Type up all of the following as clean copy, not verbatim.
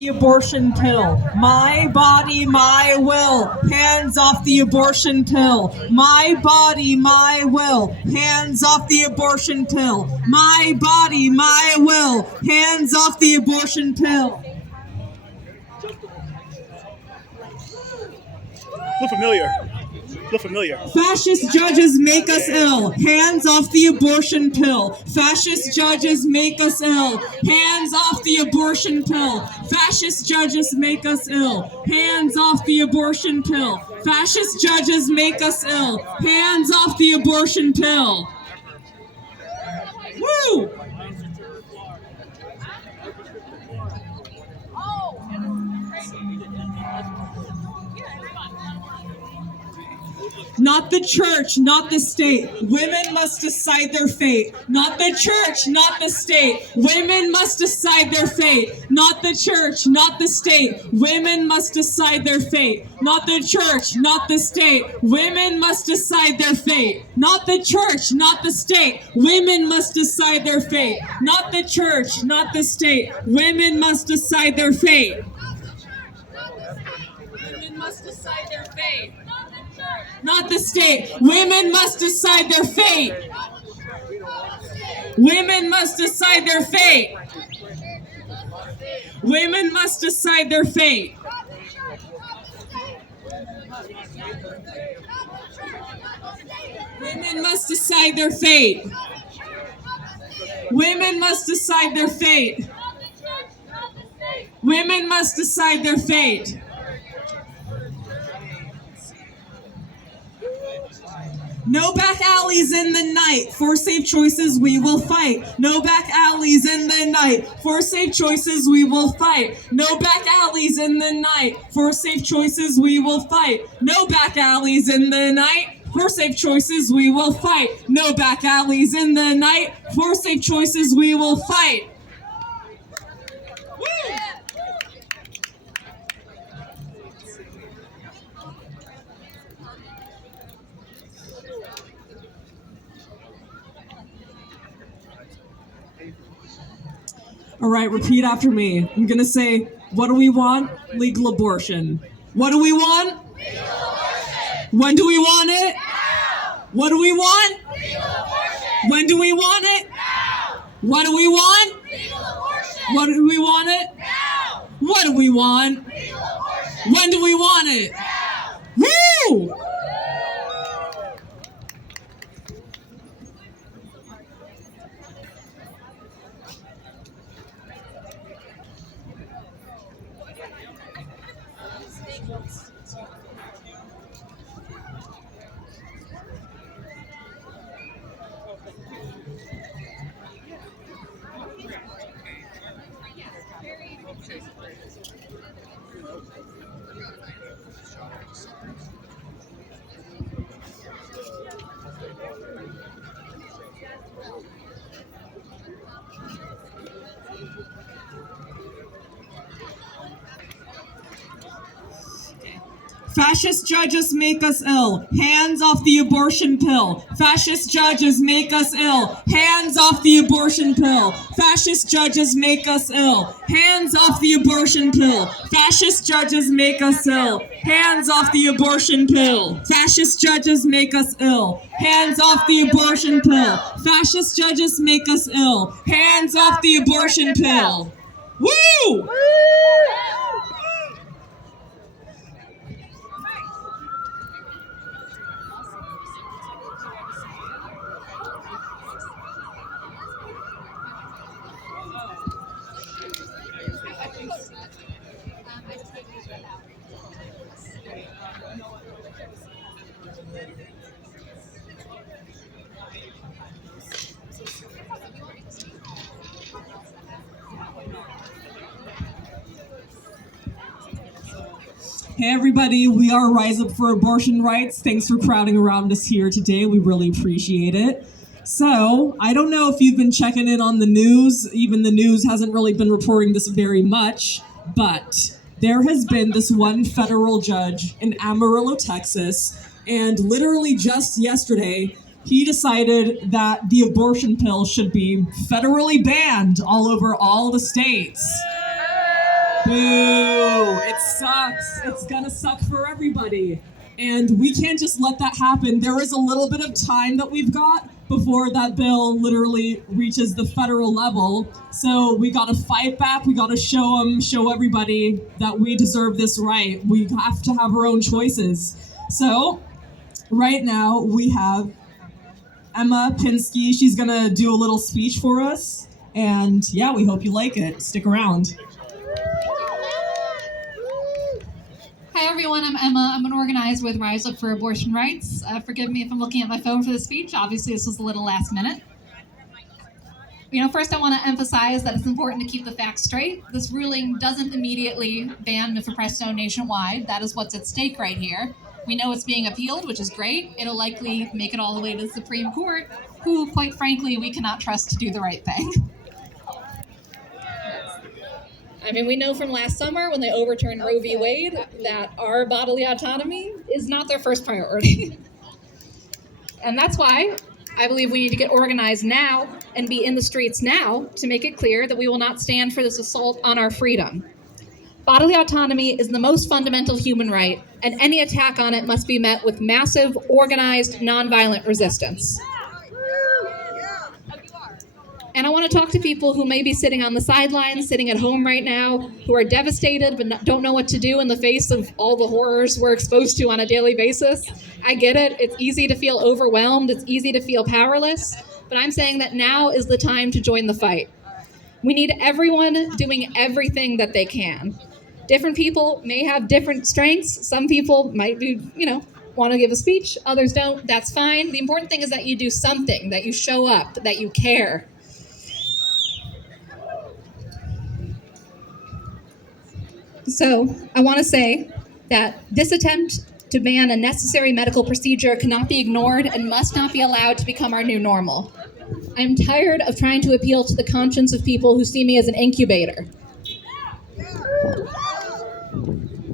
The abortion pill. My body, my will. Hands off the abortion pill. My body, my will. Hands off the abortion pill. My body, my will. Hands off the abortion pill. Look familiar. Look familiar. Fascist judges make us ill. Hands off the abortion pill. Fascist judges make us ill. Hands off the abortion pill. Fascist judges make us ill. Hands off the abortion pill. Fascist judges make us ill. Hands off the abortion pill. Woo! Not the church, not the state. Women must decide their fate. Not the church, not the state. Women must decide their fate. Not the church, not the state. Women must decide their fate. Not the church, not the state. Women must decide their fate. Not the church, not the state. Women must decide their fate. Not the church, not the state. Women must decide their fate. Women must decide their fate. Not the state. Women must decide their fate. Women must decide their fate. Women must decide their fate. Women must decide their fate. Women must decide their fate. Women must decide their fate. No back alleys in the night. For safe choices, we will fight. No back alleys in the night. For safe choices, we will fight. No back alleys in the night. For safe choices, we will fight. No back alleys in the night. For safe choices, we will fight. No back alleys in the night. For safe choices, we will fight. Woo! All right, repeat after me. I'm going to say, what do we want? Legal abortion. What do we want? Legal abortion. When do we want it? Now. What do we want? Legal abortion. When do we want it? Now. What do we want? Legal abortion. What do we want it? Now. What do we want? Legal abortion. When do we want it? Now. Woo! Fascist judges make us ill. Hands off the abortion pill. Fascist judges make us ill. Hands off the abortion pill. Fascist judges make us ill. Hands off the abortion pill. Fascist judges make us ill. Hands off the abortion pill. Fascist judges make us ill. Hands off the abortion pill. Fascist judges make us ill. Hands off the abortion pill. Woo! Hey everybody, we are Rise Up for Abortion Rights. Thanks for crowding around us here today. We really appreciate it. So, I don't know if you've been checking in on the news. Even the news hasn't really been reporting this very much, but there has been this one federal judge in Amarillo, Texas, and literally just yesterday, he decided that the abortion pill should be federally banned all over all the states. Boo! It sucks. It's gonna suck for everybody. And we can't just let that happen. There is a little bit of time that we've got before that bill literally reaches the federal level. So we gotta fight back. We gotta show everybody that we deserve this right. We have to have our own choices. So right now we have Emma Pinsky. She's gonna do a little speech for us. And yeah, we hope you like it. Stick around. Hi everyone, I'm Emma. I'm an organizer with Rise Up for Abortion Rights. Forgive me if I'm looking at my phone for the speech. Obviously, this was a little last minute. First I want to emphasize that it's important to keep the facts straight. This ruling doesn't immediately ban mifeprestone nationwide. That is what's at stake right here. We know it's being appealed, which is great. It'll likely make it all the way to the Supreme Court, who, quite frankly, we cannot trust to do the right thing. We know from last summer when they overturned Roe v. Wade that our bodily autonomy is not their first priority. And that's why I believe we need to get organized now and be in the streets now to make it clear that we will not stand for this assault on our freedom. Bodily autonomy is the most fundamental human right, and any attack on it must be met with massive, organized, nonviolent resistance. And I want to talk to people who may be sitting on the sidelines, sitting at home right now, who are devastated but don't know what to do in the face of all the horrors we're exposed to on a daily basis. I get it. It's easy to feel overwhelmed. It's easy to feel powerless. But I'm saying that now is the time to join the fight. We need everyone doing everything that they can. Different people may have different strengths. Some people might be, want to give a speech. Others don't. That's fine. The important thing is that you do something, that you show up, that you care. So I want to say that this attempt to ban a necessary medical procedure cannot be ignored and must not be allowed to become our new normal. I'm tired of trying to appeal to the conscience of people who see me as an incubator.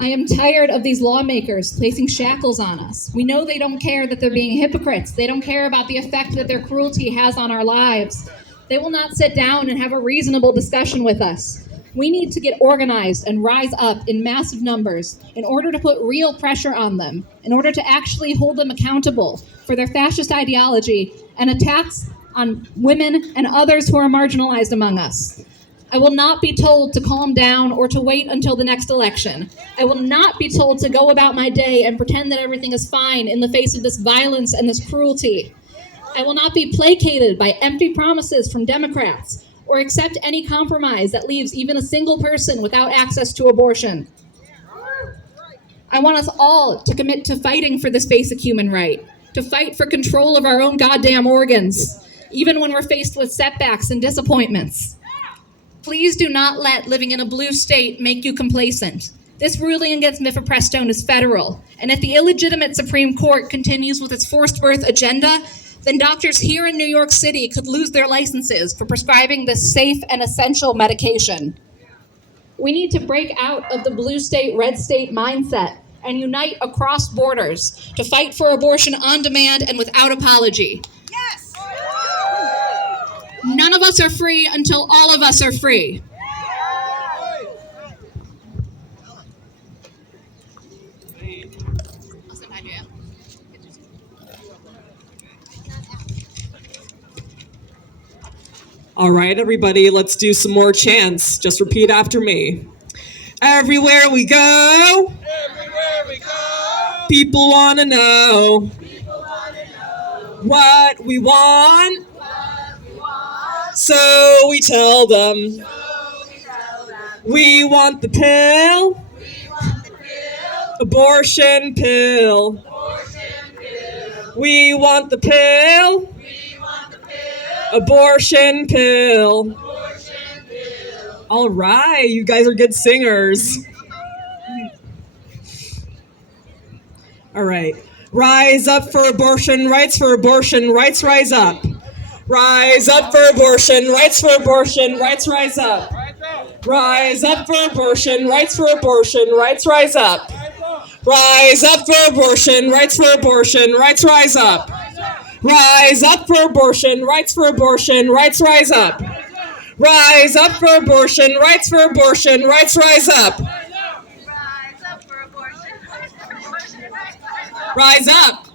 I am tired of these lawmakers placing shackles on us. We know they don't care that they're being hypocrites. They don't care about the effect that their cruelty has on our lives. They will not sit down and have a reasonable discussion with us. We need to get organized and rise up in massive numbers in order to put real pressure on them, in order to actually hold them accountable for their fascist ideology and attacks on women and others who are marginalized among us. I will not be told to calm down or to wait until the next election. I will not be told to go about my day and pretend that everything is fine in the face of this violence and this cruelty. I will not be placated by empty promises from Democrats or accept any compromise that leaves even a single person without access to abortion. I want us all to commit to fighting for this basic human right, to fight for control of our own goddamn organs, even when we're faced with setbacks and disappointments. Please do not let living in a blue state make you complacent. This ruling against mifeprestone is federal, and if the illegitimate Supreme Court continues with its forced birth agenda, then doctors here in New York City could lose their licenses for prescribing this safe and essential medication. We need to break out of the blue state, red state mindset and unite across borders to fight for abortion on demand and without apology. Yes! None of us are free until all of us are free. All right, everybody, let's do some more chants. Just repeat after me. Everywhere we go, people want to know what we want. So we tell them, we want the pill, abortion pill. We want the pill, abortion pill. All right, you guys are good singers. All right. Rise up for abortion rights, rise up. Rise up for abortion rights, rise up. Rise up for abortion rights, rise up. Rise up for abortion rights, rise up. Rise up for abortion rights, rise up. Rise up for abortion, rights for abortion, rights rise up. Rise up for abortion. Rise up.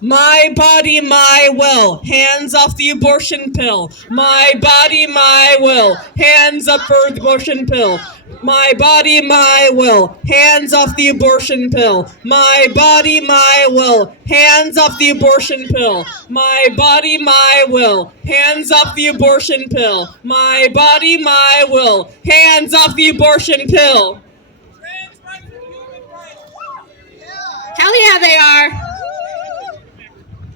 My body, my will. Hands off the abortion pill. My body, my will. Hands up for the abortion pill. My body, my will. Hands off the abortion pill. My body, my will. Hands off the abortion pill. My body, my will. Hands off the abortion pill. My body, my will. Hands off the abortion pill. Hell yeah, they are.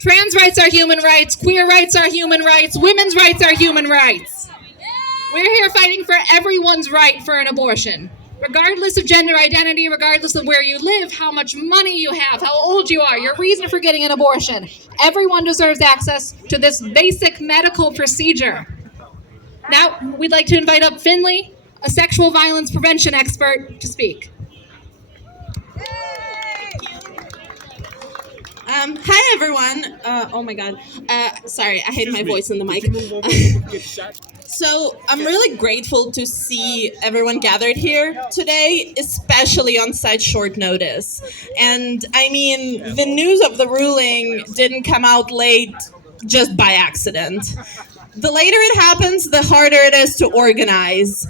Trans rights are human rights, queer rights are human rights, women's rights are human rights. We're here fighting for everyone's right for an abortion. Regardless of gender identity, regardless of where you live, how much money you have, how old you are, your reason for getting an abortion. Everyone deserves access to this basic medical procedure. Now, we'd like to invite up Finley, a sexual violence prevention expert, to speak. Hi everyone. Oh my god. Sorry, I hate my voice in the mic. So I'm really grateful to see everyone gathered here today, especially on such short notice. And I mean, the news of the ruling didn't come out late just by accident. The later it happens, the harder it is to organize.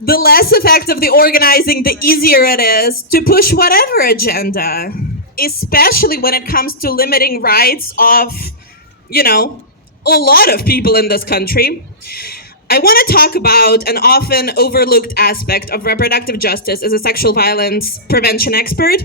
The less effective the organizing, the easier it is to push whatever agenda, especially when it comes to limiting rights of, a lot of people in this country. I want to talk about an often overlooked aspect of reproductive justice as a sexual violence prevention expert.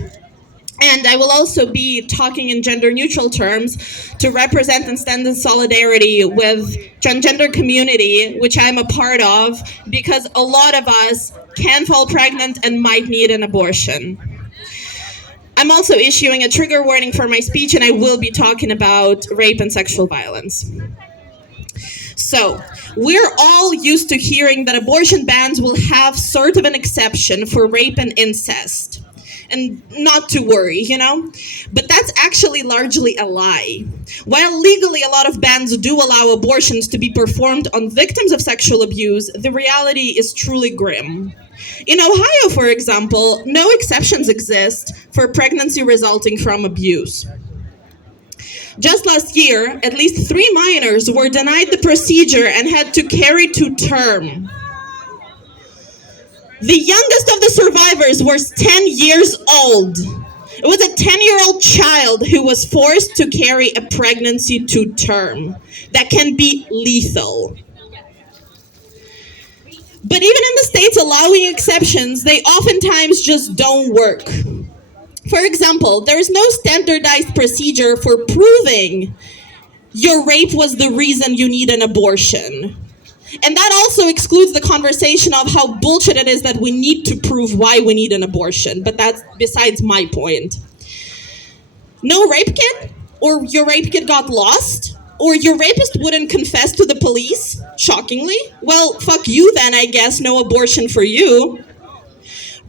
And I will also be talking in gender-neutral terms to represent and stand in solidarity with transgender community, which I'm a part of, because a lot of us can fall pregnant and might need an abortion. I'm also issuing a trigger warning for my speech, and I will be talking about rape and sexual violence. So, we're all used to hearing that abortion bans will have sort of an exception for rape and incest. And not to worry, But that's actually largely a lie. While legally a lot of bans do allow abortions to be performed on victims of sexual abuse, the reality is truly grim. In Ohio, for example, no exceptions exist for pregnancy resulting from abuse. Just last year, at least 3 minors were denied the procedure and had to carry to term. The youngest of the survivors was 10 years old. It was a 10-year-old child who was forced to carry a pregnancy to term. That can be lethal. But even in the states allowing exceptions, they oftentimes just don't work. For example, there is no standardized procedure for proving your rape was the reason you need an abortion. And that also excludes the conversation of how bullshit it is that we need to prove why we need an abortion. But that's besides my point. No rape kit? Or your rape kit got lost? Or your rapist wouldn't confess to the police? Shockingly. Well, fuck you then, I guess. No abortion for you.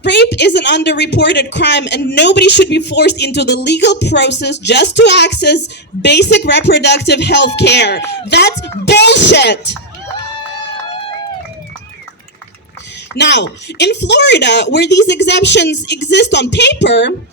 Rape is an underreported crime, and nobody should be forced into the legal process just to access basic reproductive health care. That's bullshit! Now, in Florida, where these exemptions exist on paper,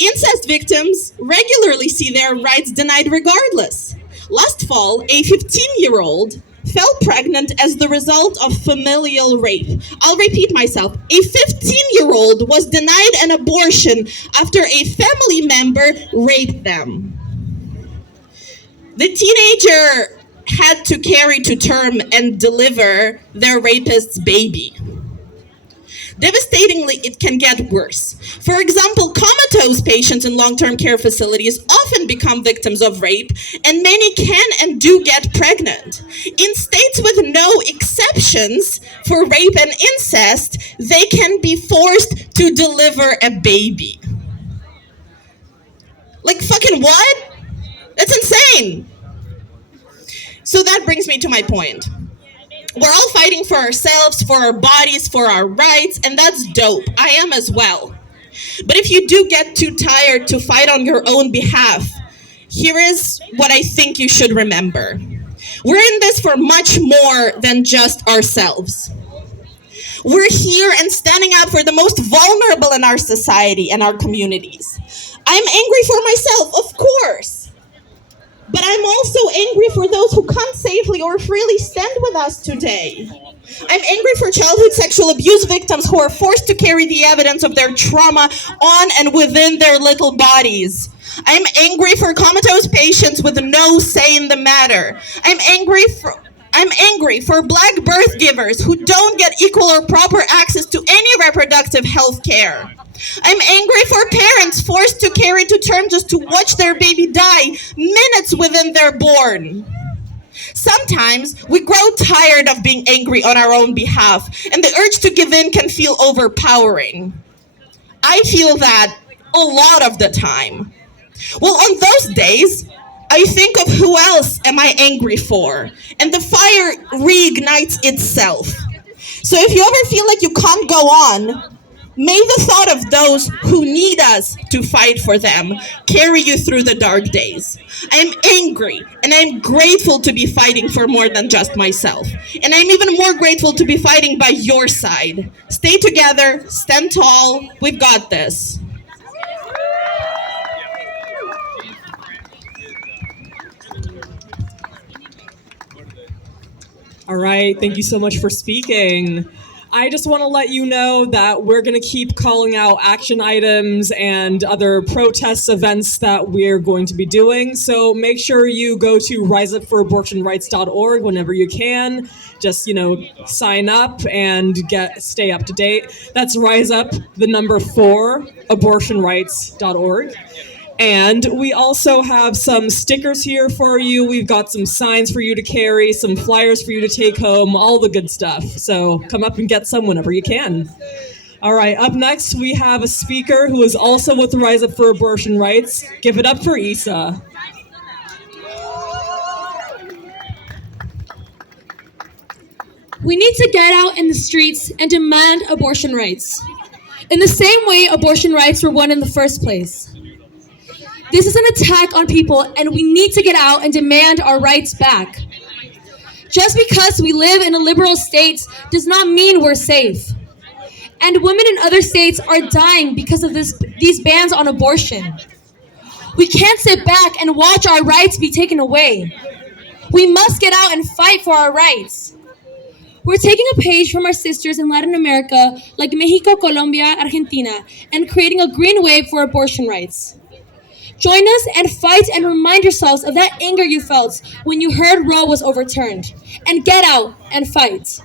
incest victims regularly see their rights denied regardless. Last fall, a 15-year-old fell pregnant as the result of familial rape. I'll repeat myself. A 15-year-old was denied an abortion after a family member raped them. The teenager had to carry to term and deliver their rapist's baby. Devastatingly, it can get worse. For example, comatose patients in long-term care facilities often become victims of rape, and many can and do get pregnant. In states with no exceptions for rape and incest, they can be forced to deliver a baby. Like, fucking what? That's insane. So that brings me to my point. We're all fighting for ourselves, for our bodies, for our rights, and that's dope. I am as well. But if you do get too tired to fight on your own behalf, here is what I think you should remember. We're in this for much more than just ourselves. We're here and standing up for the most vulnerable in our society and our communities. I'm angry for myself, of course. But I'm also angry for those who can't safely or freely stand with us today. I'm angry for childhood sexual abuse victims who are forced to carry the evidence of their trauma on and within their little bodies. I'm angry for comatose patients with no say in the matter. I'm angry for Black birth givers who don't get equal or proper access to any reproductive health care. I'm angry for parents forced to carry to term just to watch their baby die minutes within they're born. Sometimes we grow tired of being angry on our own behalf, and the urge to give in can feel overpowering. I feel that a lot of the time. Well, on those days, I think of who else am I angry for, and the fire reignites itself. So if you ever feel like you can't go on, may the thought of those who need us to fight for them carry you through the dark days. I'm angry, and I'm grateful to be fighting for more than just myself. And I'm even more grateful to be fighting by your side. Stay together, stand tall, we've got this. All right, thank you so much for speaking. I just want to let you know that we're going to keep calling out action items and other protests events that we're going to be doing. So make sure you go to riseupfораbortionrights.org whenever you can. Just, sign up and stay up to date. That's riseup4abortionrights.org. And we also have some stickers here for you. We've got some signs for you to carry, some flyers for you to take home, all the good stuff. So come up and get some whenever you can. All right, up next we have a speaker who is also with Rise Up for Abortion Rights. Give it up for Isa. We need to get out in the streets and demand abortion rights, in the same way abortion rights were won in the first place. This is an attack on people, and we need to get out and demand our rights back. Just because we live in a liberal state does not mean we're safe. And women in other states are dying because of these bans on abortion. We can't sit back and watch our rights be taken away. We must get out and fight for our rights. We're taking a page from our sisters in Latin America, like Mexico, Colombia, Argentina, and creating a green wave for abortion rights. Join us and fight and remind yourselves of that anger you felt when you heard Roe was overturned. And get out and fight.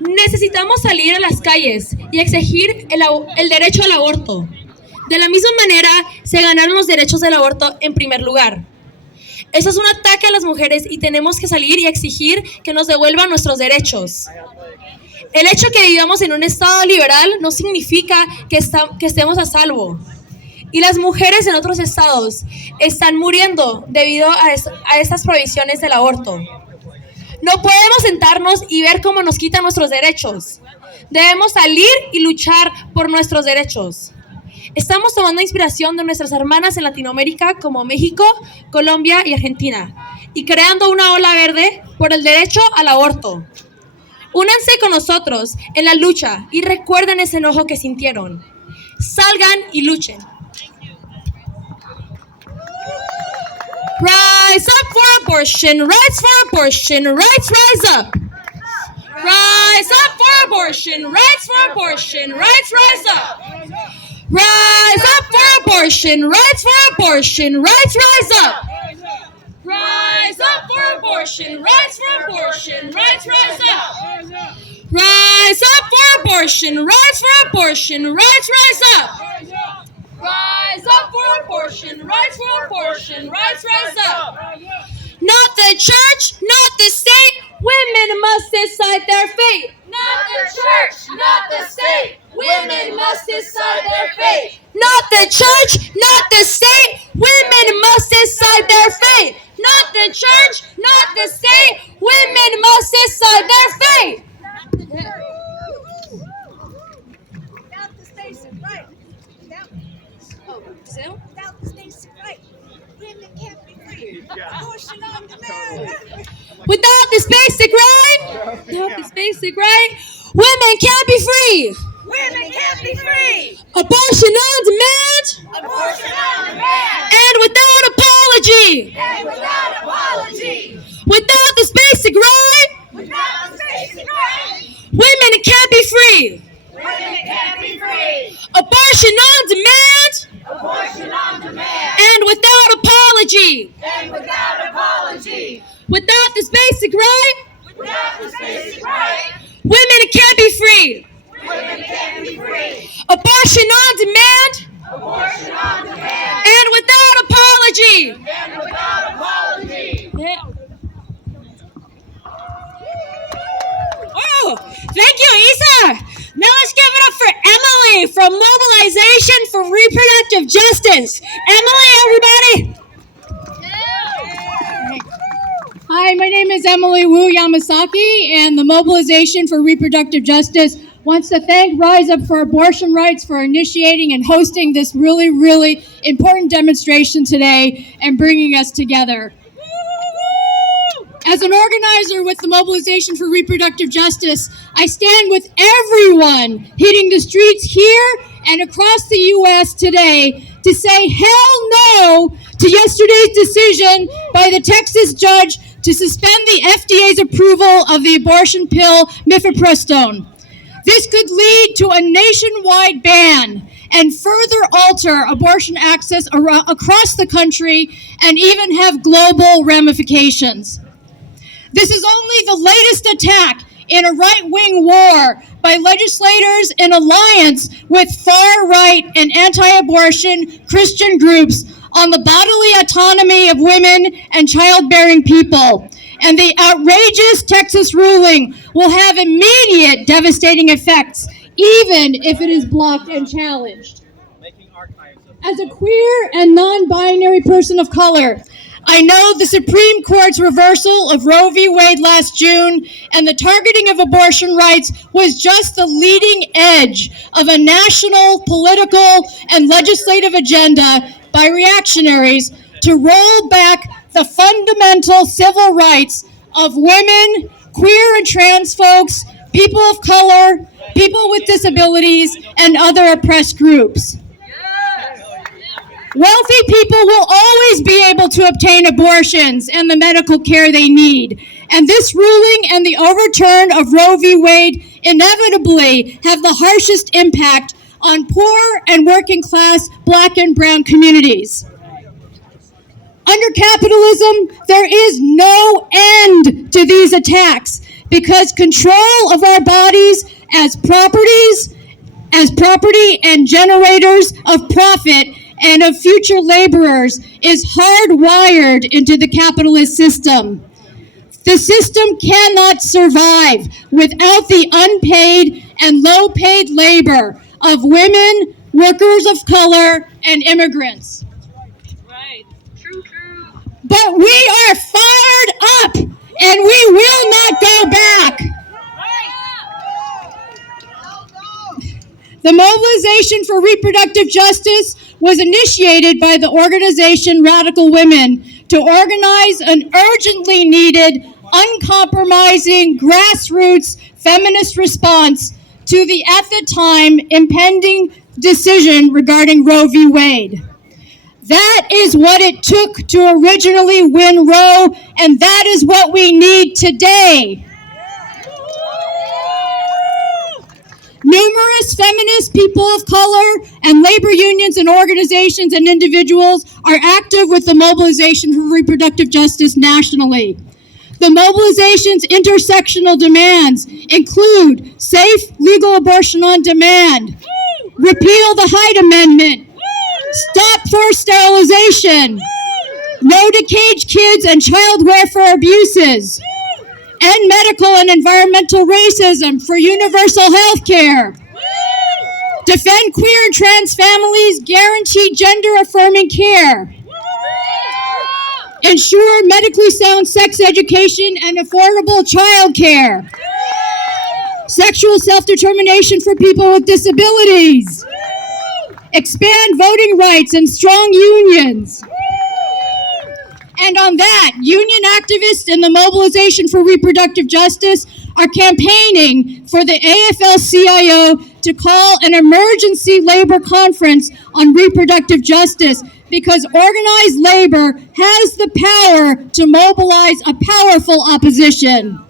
Necesitamos salir a las calles y exigir el derecho al aborto. De la misma manera, se ganaron los derechos del aborto en primer lugar. Eso es un ataque a las mujeres y tenemos que salir y exigir que nos devuelvan nuestros derechos. El hecho de que vivamos en un estado liberal no significa que estemos a salvo. Y las mujeres en otros estados están muriendo debido a estas prohibiciones del aborto. No podemos sentarnos y ver cómo nos quitan nuestros derechos. Debemos salir y luchar por nuestros derechos. Estamos tomando inspiración de nuestras hermanas en Latinoamérica como México, Colombia y Argentina y creando una ola verde por el derecho al aborto. Únanse con nosotros en la lucha y recuerden ese enojo que sintieron. Salgan y luchen. Rise up for abortion, rights for abortion, rights rise up. Rise up for abortion, rights for abortion, rights rise up. Rise up for abortion, rights for abortion, rights rise up. Rise up for abortion, rights for abortion, rights rise up. Rise up for abortion, rights for abortion, rights rise up. Rise up for abortion, rights for abortion, rights rise up. Not the church, not the state, women must decide their fate. Not the church, not the state, women must decide their fate. Not the church, not the state, women must decide their fate. Not the church, not the state, women must decide their fate. Without this basic right, women can't be free. Abortion on demand. Without this basic right, women can't be free. Women can't be free. Abortion on demand Abortion on demand. and without apology. And without apology. Without this basic right, Without this basic right, women can't be free. women can't be free. Abortion on demand Abortion on demand. and without apology. And without apology. Without this basic right, Without this basic right, women can't be free. women can't be free. Abortion on demand Abortion on demand. and without apology. And without apology. Oh, thank you, Isa. Now let's give it up for Emily from Mobilization for Reproductive Justice. Emily, everybody. Hi, my name is Emily Wu Yamasaki, and the Mobilization for Reproductive Justice wants to thank Rise Up for Abortion Rights for initiating and hosting this really, really important demonstration today and bringing us together. As an organizer with the Mobilization for Reproductive Justice, I stand with everyone hitting the streets here and across the U.S. today to say hell no to yesterday's decision by the Texas judge to suspend the FDA's approval of the abortion pill mifeprestone. This could lead to a nationwide ban and further alter abortion access across the country and even have global ramifications. This is only the latest attack in a right-wing war by legislators in alliance with far-right and anti-abortion Christian groups on the bodily autonomy of women and childbearing people. And the outrageous Texas ruling will have immediate devastating effects, even if it is blocked and challenged. As a queer and non-binary person of color, I know the Supreme Court's reversal of Roe v. Wade last June and the targeting of abortion rights was just the leading edge of a national, political, and legislative agenda by reactionaries to roll back the fundamental civil rights of women, queer and trans folks, people of color, people with disabilities, and other oppressed groups. Wealthy people will always be able to obtain abortions and the medical care they need. And this ruling and the overturn of Roe v. Wade inevitably have the harshest impact on poor and working class Black and brown communities. Under capitalism, there is no end to these attacks because control of our bodies as property and generators of profit and of future laborers is hardwired into the capitalist system. The system cannot survive without the unpaid and low-paid labor of women, workers of color, and immigrants. Right. True. But we are fired up, and we will not go back. The Mobilization for Reproductive Justice was initiated by the organization Radical Women to organize an urgently needed, uncompromising, grassroots feminist response to the, at the time, impending decision regarding Roe v. Wade. That is what it took to originally win Roe, and that is what we need today. Numerous feminist, people of color, and labor unions and organizations and individuals are active with the Mobilization for Reproductive Justice nationally. The mobilization's intersectional demands include safe, legal abortion on demand, repeal the Hyde Amendment, stop forced sterilization, no to cage kids and child welfare abuses, end medical and environmental racism for universal health care, defend queer and trans families, guarantee gender-affirming care, ensure medically sound sex education and affordable child care, sexual self-determination for people with disabilities, expand voting rights and strong unions. And on that, union activists and the Mobilization for Reproductive Justice are campaigning for the AFL-CIO to call an emergency labor conference on reproductive justice because organized labor has the power to mobilize a powerful opposition.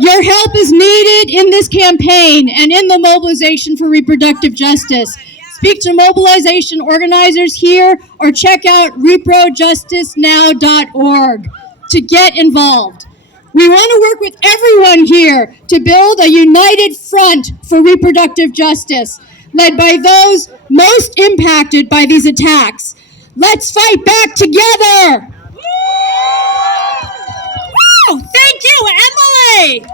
Your help is needed in this campaign and in the Mobilization for Reproductive Justice. Speak to mobilization organizers here or check out reprojusticenow.org to get involved. We want to work with everyone here to build a united front for reproductive justice, led by those most impacted by these attacks. Let's fight back together! Woo! Thank you, Emily!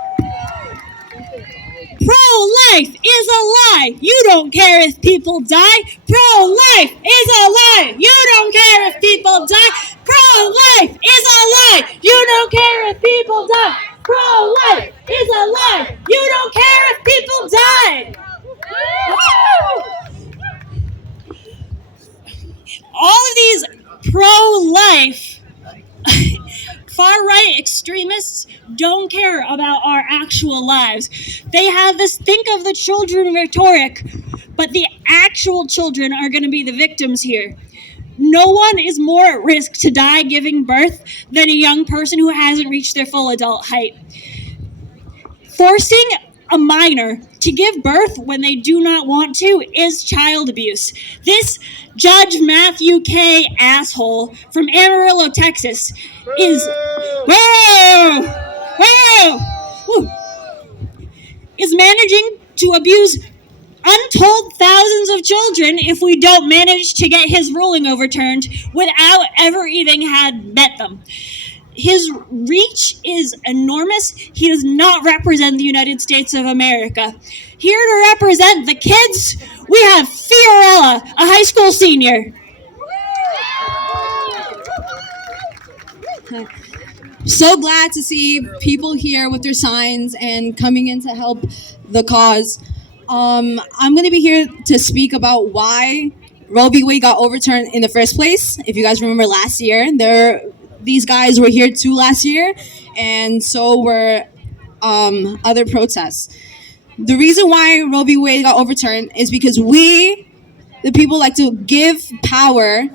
Pro-life is a lie. You don't care if people die. Pro-life is a lie. You don't care if people die. Pro-life is a lie. You don't care if people die. Pro-life is a lie. You don't care if people die. All of these pro-life far-right extremists don't care about our actual lives. They have this think of the children rhetoric, but the actual children are going to be the victims here. No one is more at risk to die giving birth than a young person who hasn't reached their full adult height. Forcing a minor to give birth when they do not want to is child abuse. This Judge Matthew K. asshole from Amarillo, Texas is managing to abuse untold thousands of children if we don't manage to get his ruling overturned without ever even had met them. His reach is enormous. He does not represent the United States of America. Here to represent the kids, we have Fiorella, a high school senior. So glad to see people here with their signs and coming in to help the cause. I'm going to be here to speak about why Roe v. Wade got overturned in the first place. If you guys remember last year, these guys were here too last year, and so were other protests. The reason why Roe v. Wade got overturned is because we, the people, like to give power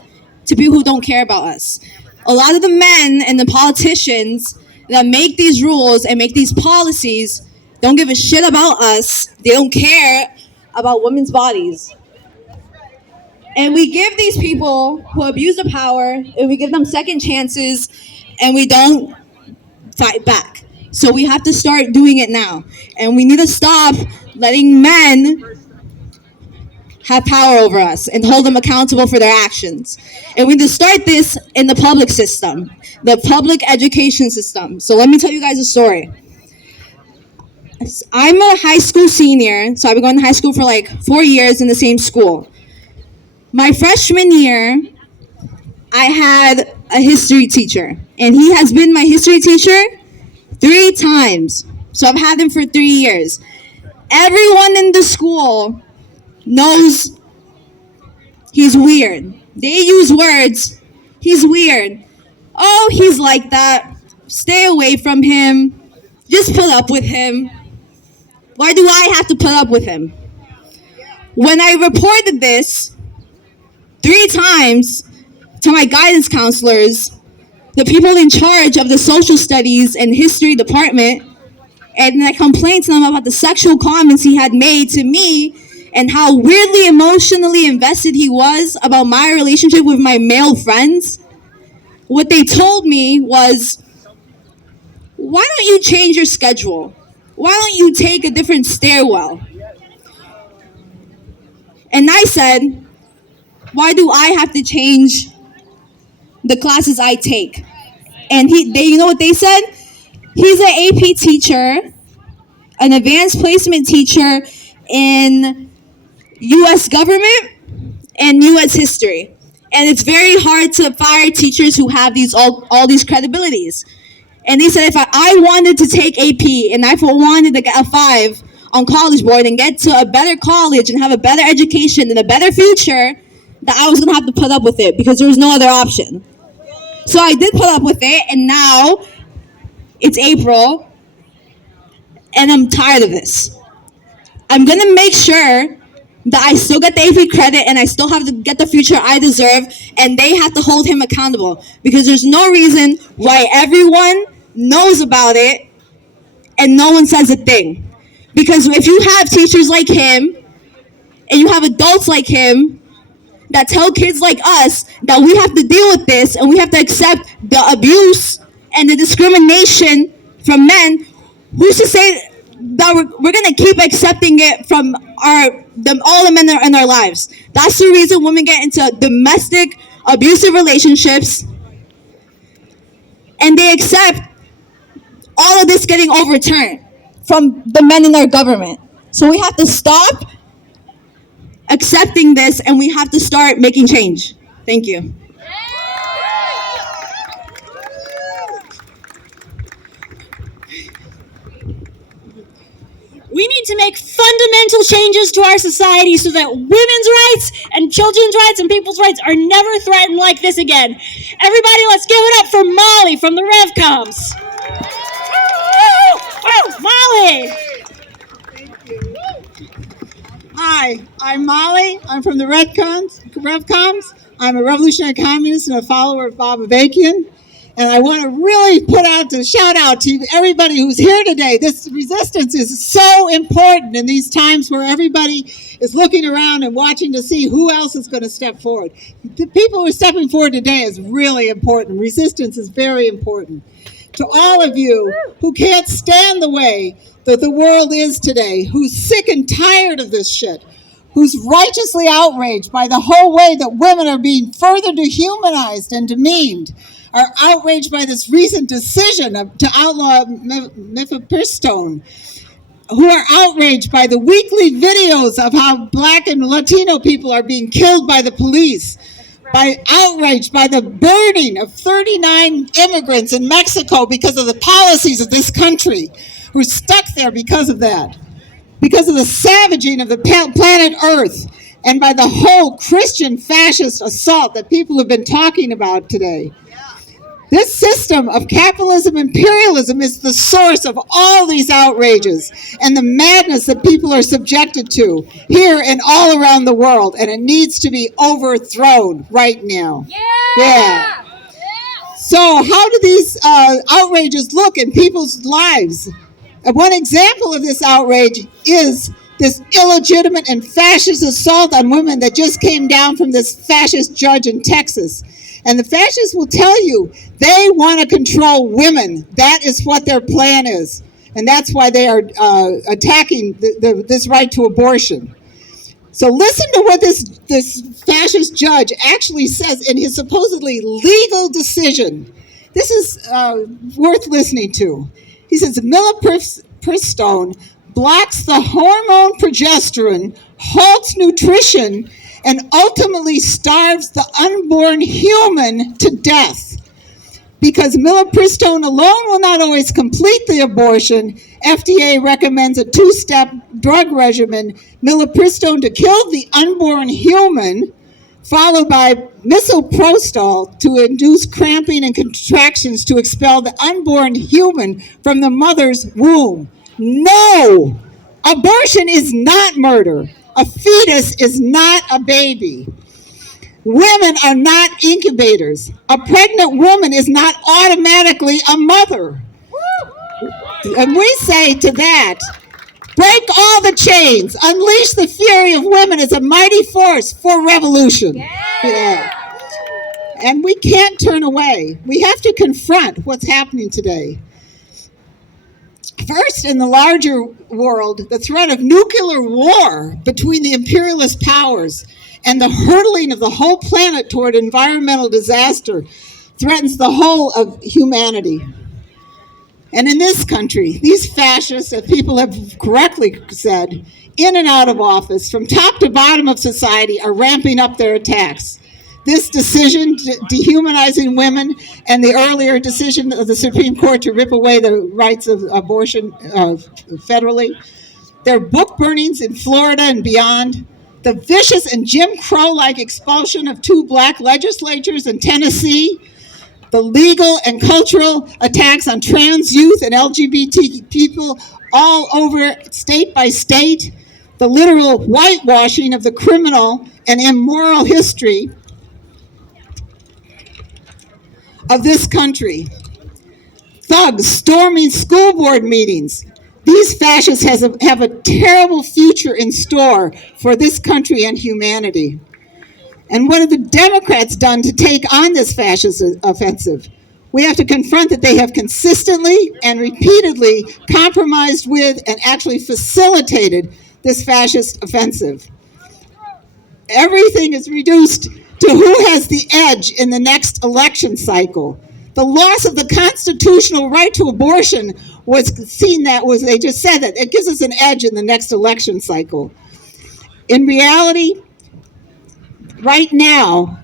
to people who don't care about us. A lot of the men and the politicians that make these rules and make these policies don't give a shit about us. They don't care about women's bodies. And we give these people who abuse the power, and we give them second chances, and we don't fight back. So we have to start doing it now. And we need to stop letting men have power over us and hold them accountable for their actions. And we need to start this in the public system, the public education system. So let me tell you guys a story. I'm a high school senior, so I've been going to high school for like 4 years in the same school. My freshman year, I had a history teacher, and he has been my history teacher 3 times. So I've had him for 3 years. Everyone in the school knows he's weird. They use words, he's weird. Oh, he's like that. Stay away from him. Just put up with him. Why do I have to put up with him? When I reported this 3 times to my guidance counselors, the people in charge of the social studies and history department, and I complained to them about the sexual comments he had made to me and how weirdly emotionally invested he was about my relationship with my male friends. What they told me was, why don't you change your schedule? Why don't you take a different stairwell? And I said, why do I have to change the classes I take? And you know what they said? He's an AP teacher, an advanced placement teacher in U.S. government and U.S. history. And it's very hard to fire teachers who have all these credibilities. And they said if I wanted to take AP and I wanted to get a 5 on college board and get to a better college and have a better education and a better future, that I was gonna have to put up with it because there was no other option. So I did put up with it, and now it's April, and I'm tired of this. I'm gonna make sure that I still get the AP credit and I still have to get the future I deserve, and they have to hold him accountable because there's no reason why everyone knows about it and no one says a thing. Because if you have teachers like him and you have adults like him that tell kids like us that we have to deal with this and we have to accept the abuse and the discrimination from men, who's to say that we're going to keep accepting it from all the men in our lives? That's the reason women get into domestic abusive relationships, and they accept all of this getting overturned from the men in our government. So we have to stop accepting this and we have to start making change. Thank you. We need to make fundamental changes to our society so that women's rights and children's rights and people's rights are never threatened like this again. Everybody, let's give it up for Molly from the RevComs. Molly! Hi, I'm Molly. I'm from the RevComs. I'm a revolutionary communist and a follower of Bob Avakian. And I want to really put out a shout out to everybody who's here today. This resistance is so important in these times where everybody is looking around and watching to see who else is going to step forward. The people who are stepping forward today is really important. Resistance is very important. To all of you who can't stand the way that the world is today, who's sick and tired of this shit, who's righteously outraged by the whole way that women are being further dehumanized and demeaned, are outraged by this recent decision to outlaw mifreprestone, who are outraged by the weekly videos of how Black and Latino people are being killed by the police, outraged by the burning of 39 immigrants in Mexico because of the policies of this country, who are stuck there because of that, because of the savaging of the planet Earth, and by the whole Christian fascist assault that people have been talking about today. This system of capitalism, imperialism is the source of all these outrages and the madness that people are subjected to here and all around the world, and it needs to be overthrown right now. Yeah. So how do these outrages look in people's lives? One example of this outrage is this illegitimate and fascist assault on women that just came down from this fascist judge in Texas. And the fascists will tell you they want to control women. That is what their plan is. And that's why they are attacking this right to abortion. So listen to what this fascist judge actually says in his supposedly legal decision. This is worth listening to. He says, mifeprestone blocks the hormone progesterone, halts nutrition, and ultimately starves the unborn human to death. Because mifeprestone alone will not always complete the abortion, FDA recommends a two-step drug regimen, mifeprestone to kill the unborn human, followed by misoprostol to induce cramping and contractions to expel the unborn human from the mother's womb. No! Abortion is not murder. A fetus is not a baby. Women are not incubators. A pregnant woman is not automatically a mother. And we say to that, break all the chains. Unleash the fury of women as a mighty force for revolution. Yeah. And we can't turn away. We have to confront what's happening today. First, in the larger world, the threat of nuclear war between the imperialist powers and the hurtling of the whole planet toward environmental disaster threatens the whole of humanity. And in this country, these fascists, as people have correctly said, in and out of office, from top to bottom of society, are ramping up their attacks. This decision dehumanizing women and the earlier decision of the Supreme Court to rip away the rights of abortion federally their book burnings in Florida and beyond, the vicious and Jim Crow-like expulsion of 2 black legislators in Tennessee, the legal and cultural attacks on trans youth and LGBT people all over state by state, the literal whitewashing of the criminal and immoral history of this country. Thugs storming school board meetings. These fascists have a terrible future in store for this country and humanity. And what have the Democrats done to take on this fascist offensive? We have to confront that they have consistently and repeatedly compromised with and actually facilitated this fascist offensive. Everything is reduced to who has the edge in the next election cycle. The loss of the constitutional right to abortion they just said that it gives us an edge in the next election cycle. In reality, right now,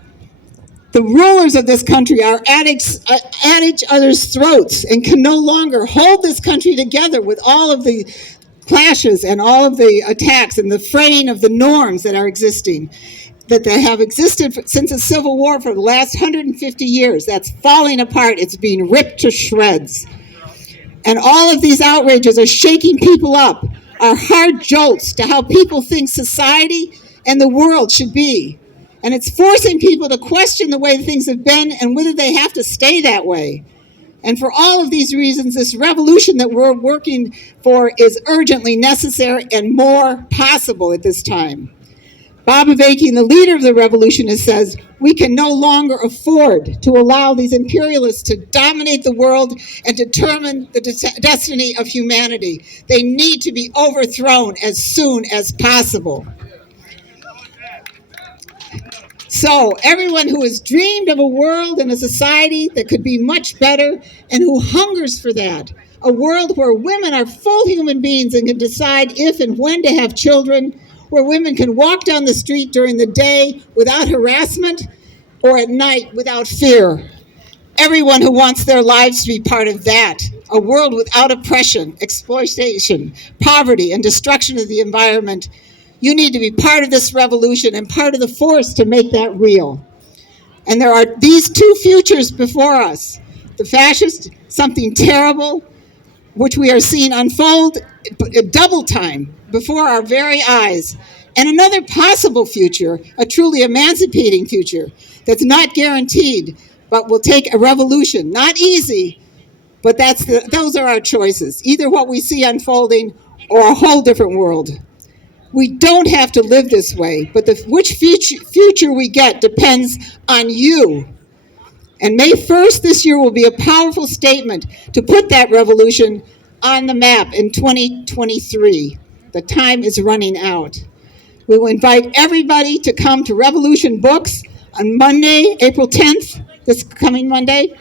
the rulers of this country are at each other's throats and can no longer hold this country together with all of the clashes and all of the attacks and the fraying of the norms that are existing, that they have existed since the Civil War for the last 150 years. That's falling apart. It's being ripped to shreds. And all of these outrages are shaking people up, are hard jolts to how people think society and the world should be. And it's forcing people to question the way things have been and whether they have to stay that way. And for all of these reasons, this revolution that we're working for is urgently necessary and more possible at this time. Bob Avakian, the leader of the revolution, says, we can no longer afford to allow these imperialists to dominate the world and determine the destiny of humanity. They need to be overthrown as soon as possible. So everyone who has dreamed of a world and a society that could be much better and who hungers for that, a world where women are full human beings and can decide if and when to have children, where women can walk down the street during the day without harassment or at night without fear. Everyone who wants their lives to be part of that, a world without oppression, exploitation, poverty, and destruction of the environment, you need to be part of this revolution and part of the force to make that real. And there are these 2 futures before us. The fascist, something terrible, which we are seeing unfold double time before our very eyes. And another possible future, a truly emancipating future, that's not guaranteed, but will take a revolution. Not easy, but those are our choices. Either what we see unfolding or a whole different world. We don't have to live this way, but which future we get depends on you. And May 1st this year will be a powerful statement to put that revolution on the map in 2023. The time is running out. We will invite everybody to come to Revolution Books on Monday, April 10th, this coming Monday,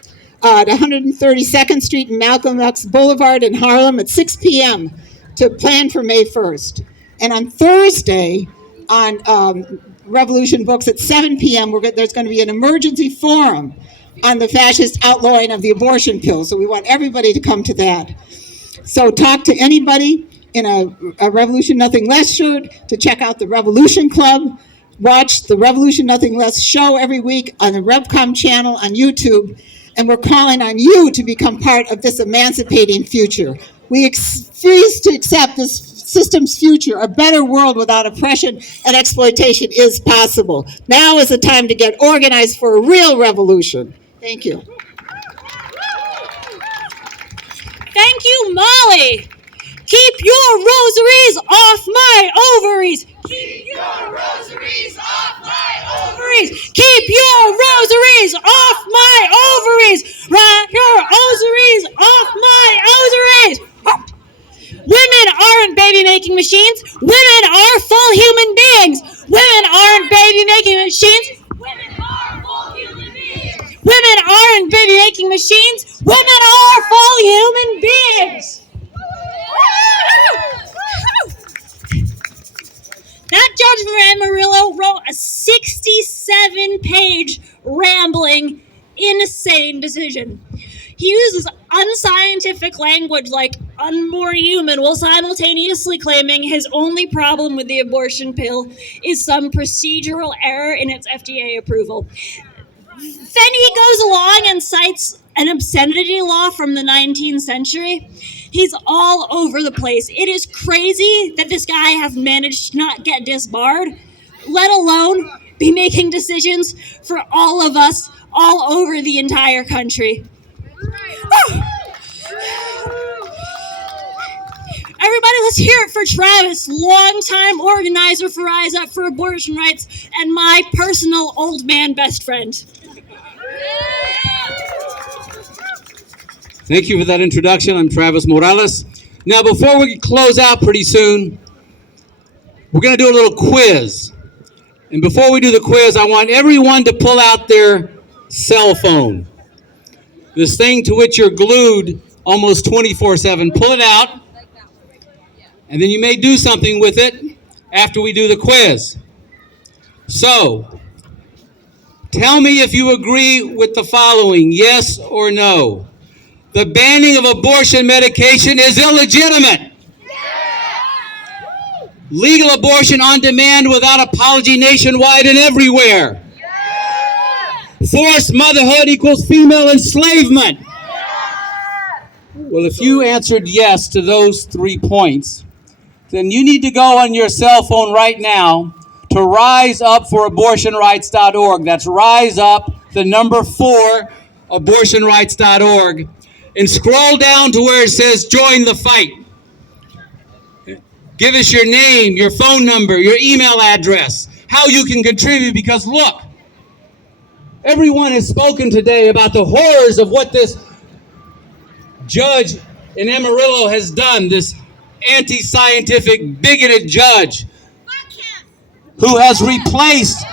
at 132nd Street and Malcolm X Boulevard in Harlem at 6 p.m. to plan for May 1st. And on Thursday, on Revolution Books at 7 p.m., there's going to be an emergency forum on the fascist outlawing of the abortion pill. So we want everybody to come to that. So talk to anybody in a Revolution Nothing Less shirt to check out the Revolution Club. Watch the Revolution Nothing Less show every week on the RevCom channel on YouTube. And we're calling on you to become part of this emancipating future. We refuse to accept this system's future. A better world without oppression and exploitation is possible. Now is the time to get organized for a real revolution. Thank you. Thank you, Molly. Keep your rosaries off my ovaries. Keep your rosaries off my ovaries. Keep your rosaries off my ovaries. Right your rosaries off my ovaries. Women aren't baby-making machines. Women are full human beings. Women aren't baby-making machines. Women are full human beings. Women aren't baby-making machines. Women are full human beings. That Judge Amarillo wrote a 67-page rambling, insane decision. He uses unscientific language like unborn human while simultaneously claiming his only problem with the abortion pill is some procedural error in its FDA approval. Then he goes along and cites an obscenity law from the 19th century. He's all over the place. It is crazy that this guy has managed to not get disbarred, let alone be making decisions for all of us all over the entire country. Oh. Everybody, let's hear it for Travis, longtime organizer for Rise Up for Abortion Rights and my personal old man best friend. Thank you for that introduction. I'm Travis Morales. Now, before we close out pretty soon, we're going to do a little quiz. And before we do the quiz, I want everyone to pull out their cell phone. This thing to which you're glued almost 24/7. Pull it out. And then you may do something with it after we do the quiz. So, tell me if you agree with the following, yes or no. The banning of abortion medication is illegitimate. Legal abortion on demand without apology nationwide and everywhere. Forced motherhood equals female enslavement. Well, if you answered yes to those 3 points, then you need to go on your cell phone right now to riseupforabortionrights.org. That's rise up, the number 4, abortionrights.org. And scroll down to where it says join the fight. Give us your name, your phone number, your email address, how you can contribute, because look, everyone has spoken today about the horrors of what this judge in Amarillo has done, this anti-scientific, bigoted judge who has replaced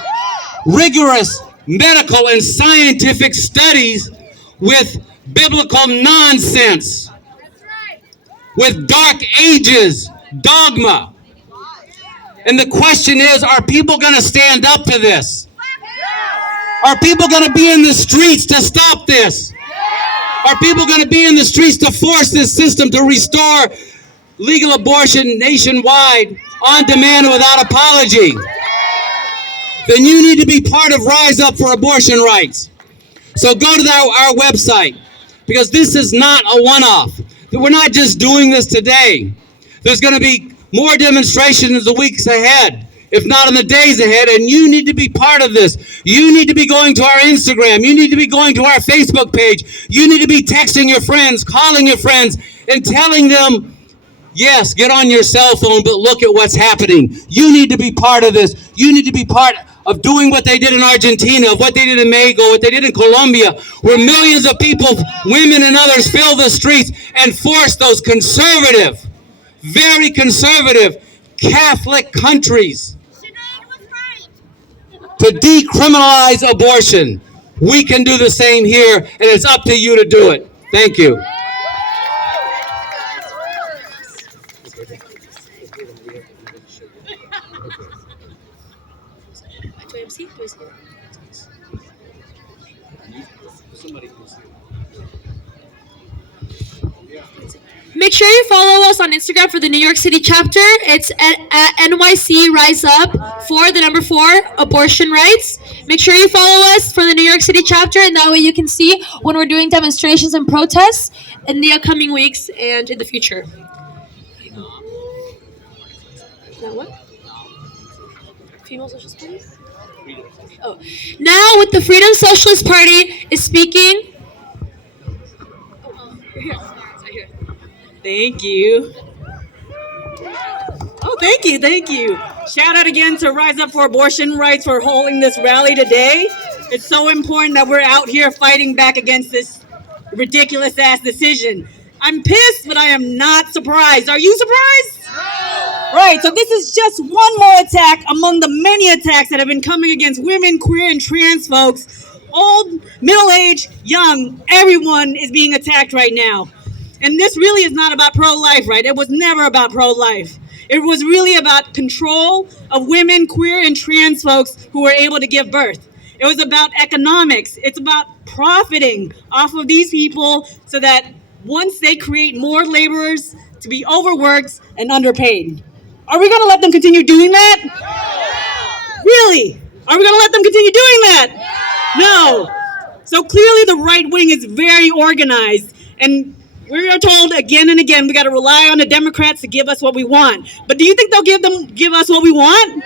rigorous medical and scientific studies with biblical nonsense, with dark ages dogma. And the question is, are people going to stand up to this? Are people going to be in the streets to stop this? Are people going to be in the streets to force this system to restore legal abortion nationwide on demand without apology? Then you need to be part of Rise Up for Abortion Rights. So go to our website, because this is not a one-off. We're not just doing this today. There's going to be more demonstrations in the weeks ahead, if not in the days ahead, and you need to be part of this. You need to be going to our Instagram. You need to be going to our Facebook page. You need to be texting your friends, calling your friends, and telling them, yes, get on your cell phone, but look at what's happening. You need to be part of this. You need to be part of doing what they did in Argentina, of what they did in Mexico, what they did in Colombia, where millions of people, women and others, fill the streets and force those conservative, very conservative Catholic countries to decriminalize abortion. We can do the same here, and it's up to you to do it. Thank you. Make sure you follow us on Instagram for the New York City chapter. It's at NYC Rise Up for the number 4 abortion rights. Make sure you follow us for the New York City chapter, and that way you can see when we're doing demonstrations and protests in the upcoming weeks and in the future. Now what? Female Socialist Party? Oh, now with the Freedom Socialist Party is speaking. Thank you. Oh, thank you. Shout out again to Rise Up for Abortion Rights for holding this rally today. It's so important that we're out here fighting back against this ridiculous ass decision. I'm pissed, but I am not surprised. Are you surprised? No. Right, so this is just one more attack among the many attacks that have been coming against women, queer, and trans folks. Old, middle-aged, young, everyone is being attacked right now. And this really is not about pro-life, right? It was never about pro-life. It was really about control of women, queer, and trans folks who were able to give birth. It was about economics. It's about profiting off of these people so that once they create more laborers to be overworked and underpaid. Are we going to let them continue doing that? Really? Are we going to let them continue doing that? No. So clearly the right wing is very organized, and we are told again and again we got to rely on the Democrats to give us what we want. But do you think they'll give us what we want?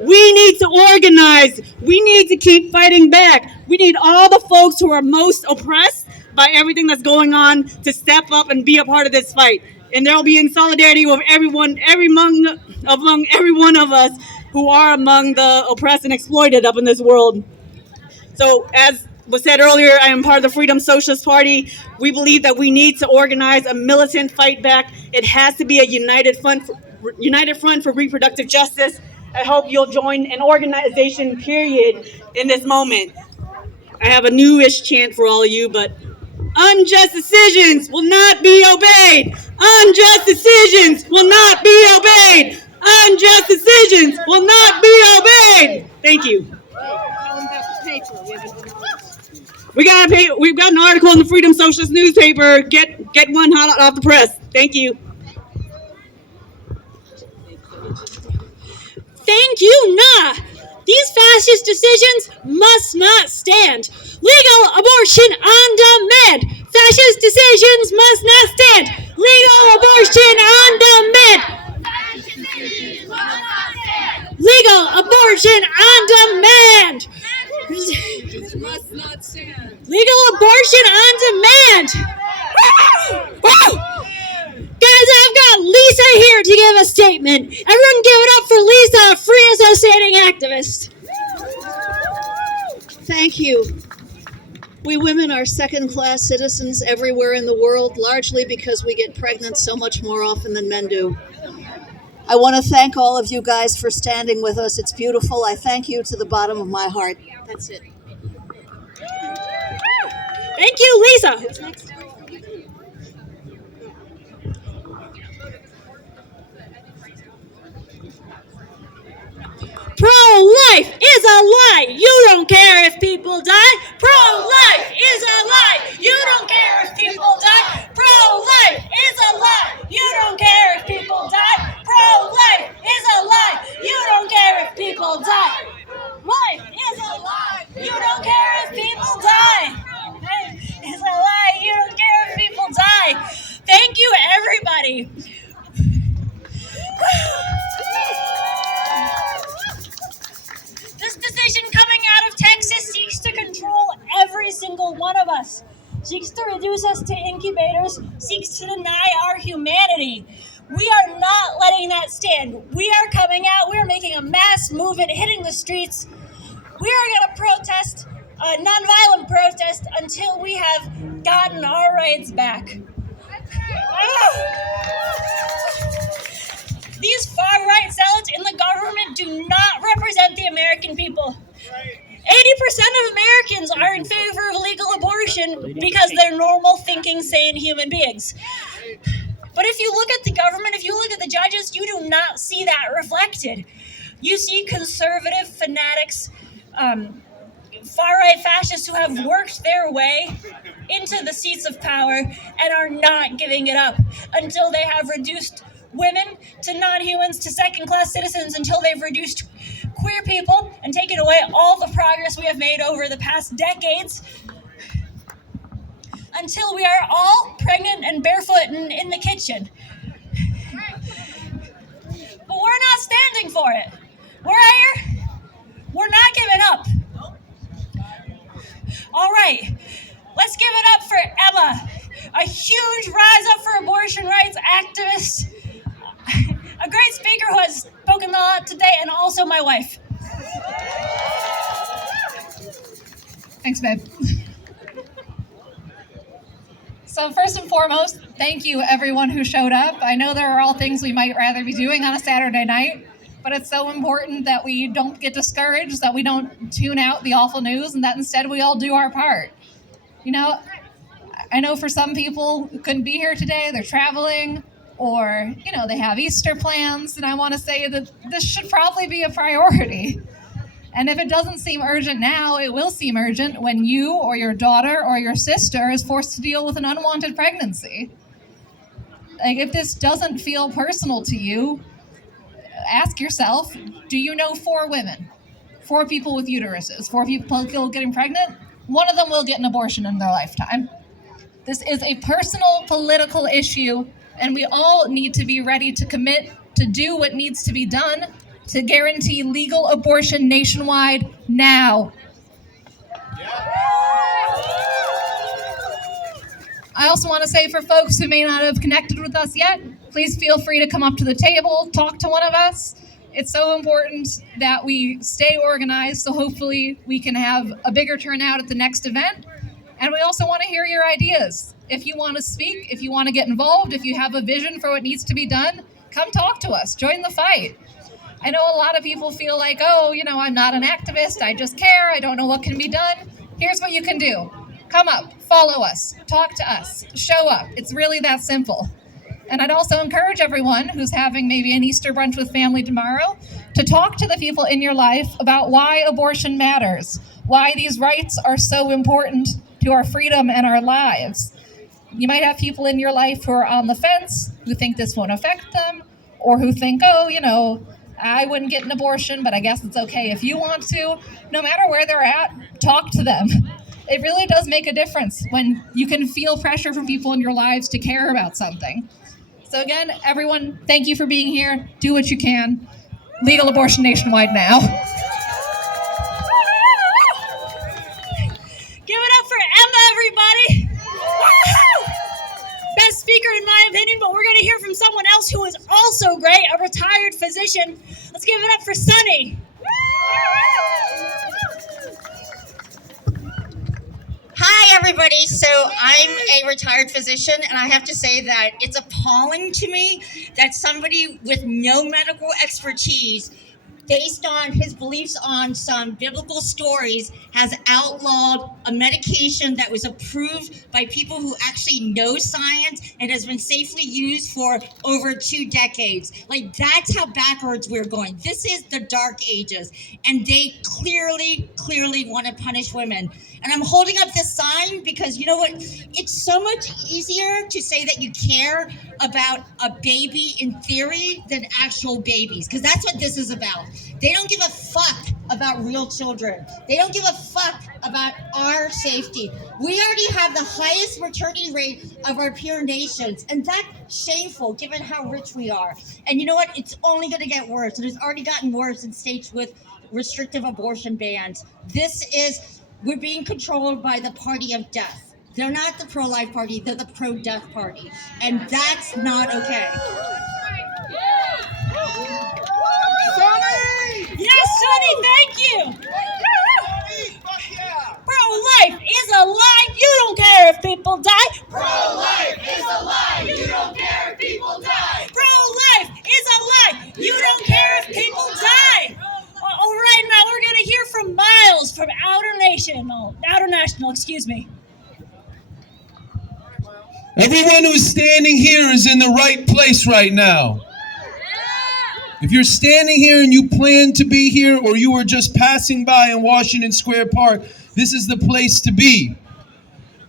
We need to organize. We need to keep fighting back. We need all the folks who are most oppressed by everything that's going on to step up and be a part of this fight. And they'll be in solidarity with among every one of us who are among the oppressed and exploited up in this world. So as was said earlier, I am part of the Freedom Socialist Party. We believe that we need to organize a militant fight back. It has to be a united front for reproductive justice. I hope you'll join an organization, period, in this moment. I have a newish chant for all of you, but unjust decisions will not be obeyed. Unjust decisions will not be obeyed. Unjust decisions will not be obeyed. Thank you. We've got an article in the Freedom Socialist newspaper. Get one hot off the press. Thank you. Thank you, nah. These fascist decisions must not stand. Legal abortion on demand. Fascist decisions must not stand. Legal abortion on demand. Legal abortion on demand. Must not stand. Legal abortion on demand. Woo! Guys, I've got Lisa here to give a statement. Everyone give it up for Lisa, a free associating activist. Thank you. We women are second-class citizens everywhere in the world, largely because we get pregnant so much more often than men do. I want to thank all of you guys for standing with us. It's beautiful. I thank you to the bottom of my heart. That's it. Thank you, Lisa. Pro-life is a lie. You don't care if people die. Pro-life is a lie. You don't care if people die. Pro-life is a lie. You don't care if people die. Pro-life is a lie. You don't care if people die. Life is a lie. You don't care if people die. It's a lie. You don't care if people die. Thank you, everybody. This decision coming out of Texas seeks to control every single one of us, seeks to reduce us to incubators, seeks to deny our humanity. We are not letting that stand. We are coming out. We are making a mass movement, hitting the streets. We are going to protest, nonviolent protest, until we have gotten our rights back. These far-right zealots in the government do not represent the American people. 80% of Americans are in favor of legal abortion because they're normal, thinking, sane human beings. But if you look at the government, if you look at the judges, you do not see that reflected. You see conservative fanatics, far-right fascists who have worked their way into the seats of power and are not giving it up until they have reduced women to non-humans to second-class citizens, until they've reduced queer people and taken away all the progress we have made over the past decades, until we are all pregnant and barefoot in the kitchen. But we're not standing for it. We're here. We're not giving up. All right, let's give it up for Emma, a huge rise up for abortion rights activist, a great speaker who has spoken a lot today, and also my wife. Thanks, babe. So first and foremost, thank you everyone who showed up. I know there are all things we might rather be doing on a Saturday night, but it's so important that we don't get discouraged, that we don't tune out the awful news, and that instead we all do our part. You know, I know for some people who couldn't be here today, they're traveling, or, you know, they have Easter plans, and I want to say that this should probably be a priority. And if it doesn't seem urgent now, it will seem urgent when you or your daughter or your sister is forced to deal with an unwanted pregnancy. Like, if this doesn't feel personal to you, ask yourself, do you know 4 women? 4 people with uteruses, 4 people getting pregnant? One of them will get an abortion in their lifetime. This is a personal political issue, and we all need to be ready to commit to do what needs to be done to guarantee legal abortion nationwide now. I also want to say, for folks who may not have connected with us yet, please feel free to come up to the table, talk to one of us. It's so important that we stay organized, so hopefully we can have a bigger turnout at the next event. And we also want to hear your ideas. If you want to speak, if you want to get involved, if you have a vision for what needs to be done, come talk to us, join the fight. I know a lot of people feel like, oh, I'm not an activist, I just care, I don't know what can be done. Here's what you can do. Come up, follow us, talk to us, show up. It's really that simple. And I'd also encourage everyone who's having maybe an Easter brunch with family tomorrow to talk to the people in your life about why abortion matters, why these rights are so important to our freedom and our lives. You might have people in your life who are on the fence, who think this won't affect them, or who think, oh, I wouldn't get an abortion, but I guess it's okay if you want to. No matter where they're at, talk to them. It really does make a difference when you can feel pressure from people in your lives to care about something. So again, everyone, thank you for being here. Do what you can. Legal abortion nationwide now. Give it up for Emma, everybody. Best speaker in my opinion, but we're going to hear from someone else who is also great, a retired physician. Let's give it up for Sunny. Hi, everybody. So I'm a retired physician, and I have to say that it's appalling to me that somebody with no medical expertise, based on his beliefs on some biblical stories, has outlawed a medication that was approved by people who actually know science and has been safely used for over 2 decades. Like, that's how backwards we're going. This is the dark ages, and they clearly want to punish women. And I'm holding up this sign because, you know what? It's so much easier to say that you care about a baby in theory than actual babies, because that's what this is about. They don't give a fuck about real children. They don't give a fuck about our safety. We already have the highest maternity rate of our peer nations, and that's shameful given how rich we are. And you know what? It's only going to get worse. It has already gotten worse in states with restrictive abortion bans. We're being controlled by the party of death. They're not the pro-life party, they're the pro-death party. And that's not okay. Yes, Sonny, thank you. Pro-life is a lie. You don't care if people die. Pro-life is a lie. You don't care if people die. Pro-life is a lie. You don't care if people die. All right, now we're going to hear from Miles from Outer National, excuse me. Everyone who's standing here is in the right place right now. If you're standing here and you plan to be here, or you were just passing by in Washington Square Park, this is the place to be.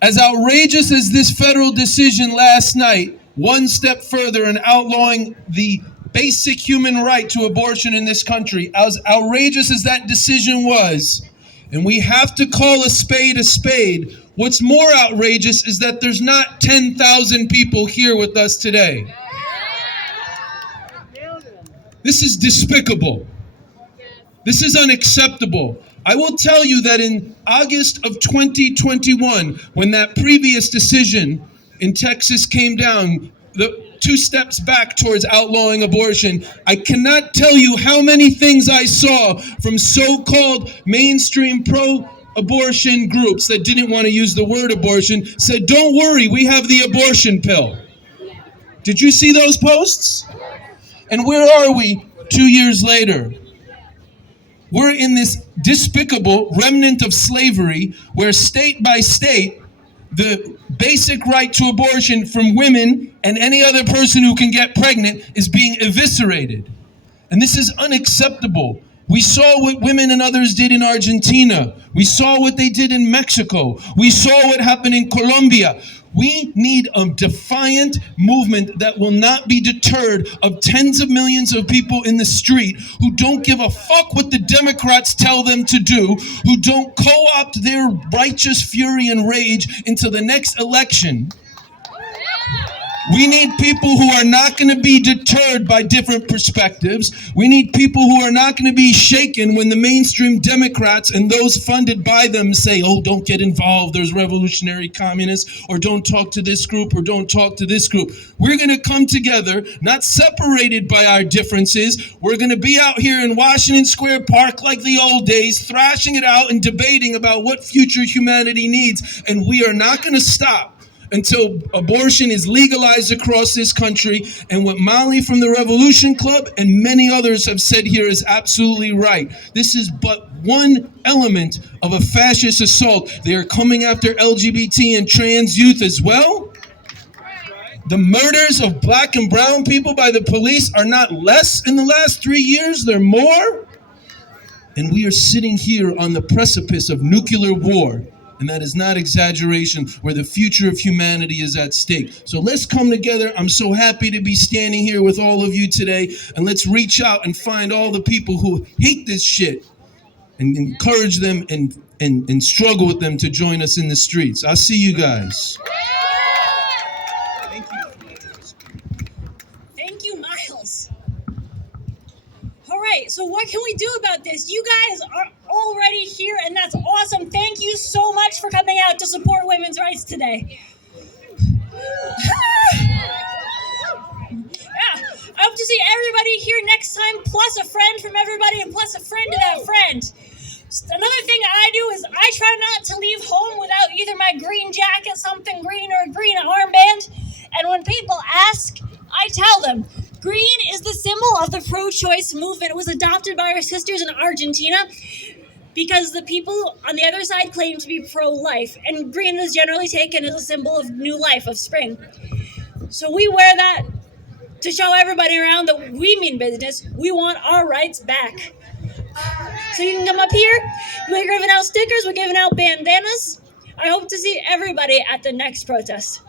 As outrageous as this federal decision last night, one step further in outlawing the basic human right to abortion in this country, as outrageous as that decision was, and we have to call a spade, what's more outrageous is that there's not 10,000 people here with us today. This is despicable. This is unacceptable. I will tell you that in August of 2021, when that previous decision in Texas came down, the 2 steps back towards outlawing abortion, I cannot tell you how many things I saw from so-called mainstream pro-abortion groups that didn't want to use the word abortion, said, don't worry, we have the abortion pill. Did you see those posts? And where are we 2 years later? We're in this despicable remnant of slavery where state by state, the basic right to abortion from women and any other person who can get pregnant is being eviscerated. And this is unacceptable. We saw what women and others did in Argentina. We saw what they did in Mexico. We saw what happened in Colombia. We need a defiant movement that will not be deterred of tens of millions of people in the street who don't give a fuck what the Democrats tell them to do, who don't co-opt their righteous fury and rage into the next election. We need people who are not going to be deterred by different perspectives. We need people who are not going to be shaken when the mainstream Democrats and those funded by them say, oh, don't get involved, there's revolutionary communists, or don't talk to this group, or don't talk to this group. We're going to come together, not separated by our differences. We're going to be out here in Washington Square Park like the old days, thrashing it out and debating about what future humanity needs. And we are not going to stop until abortion is legalized across this country. And what Molly from the Revolution Club and many others have said here is absolutely right. This is but one element of a fascist assault. They are coming after LGBT and trans youth as well. The murders of black and brown people by the police are not less in the last 3 years, they're more. And we are sitting here on the precipice of nuclear war. And that is not exaggeration, where the future of humanity is at stake. So let's come together. I'm so happy to be standing here with all of you today. And let's reach out and find all the people who hate this shit and encourage them and struggle with them to join us in the streets. I'll see you guys. Thank you, Miles. All right, so what can we do about this? You guys are already here, and that's awesome. Thank you so much for coming out to support women's rights today. I hope to see everybody here next time, plus a friend from everybody, and plus a friend to that friend. Another thing I do is I try not to leave home without either my green jacket, something green, or a green armband. And when people ask, I tell them, green is the symbol of the pro-choice movement. It was adopted by our sisters in Argentina because the people on the other side claim to be pro-life. And green is generally taken as a symbol of new life, of spring. So we wear that to show everybody around that we mean business. We want our rights back. So you can come up here. We're giving out stickers. We're giving out bandanas. I hope to see everybody at the next protest.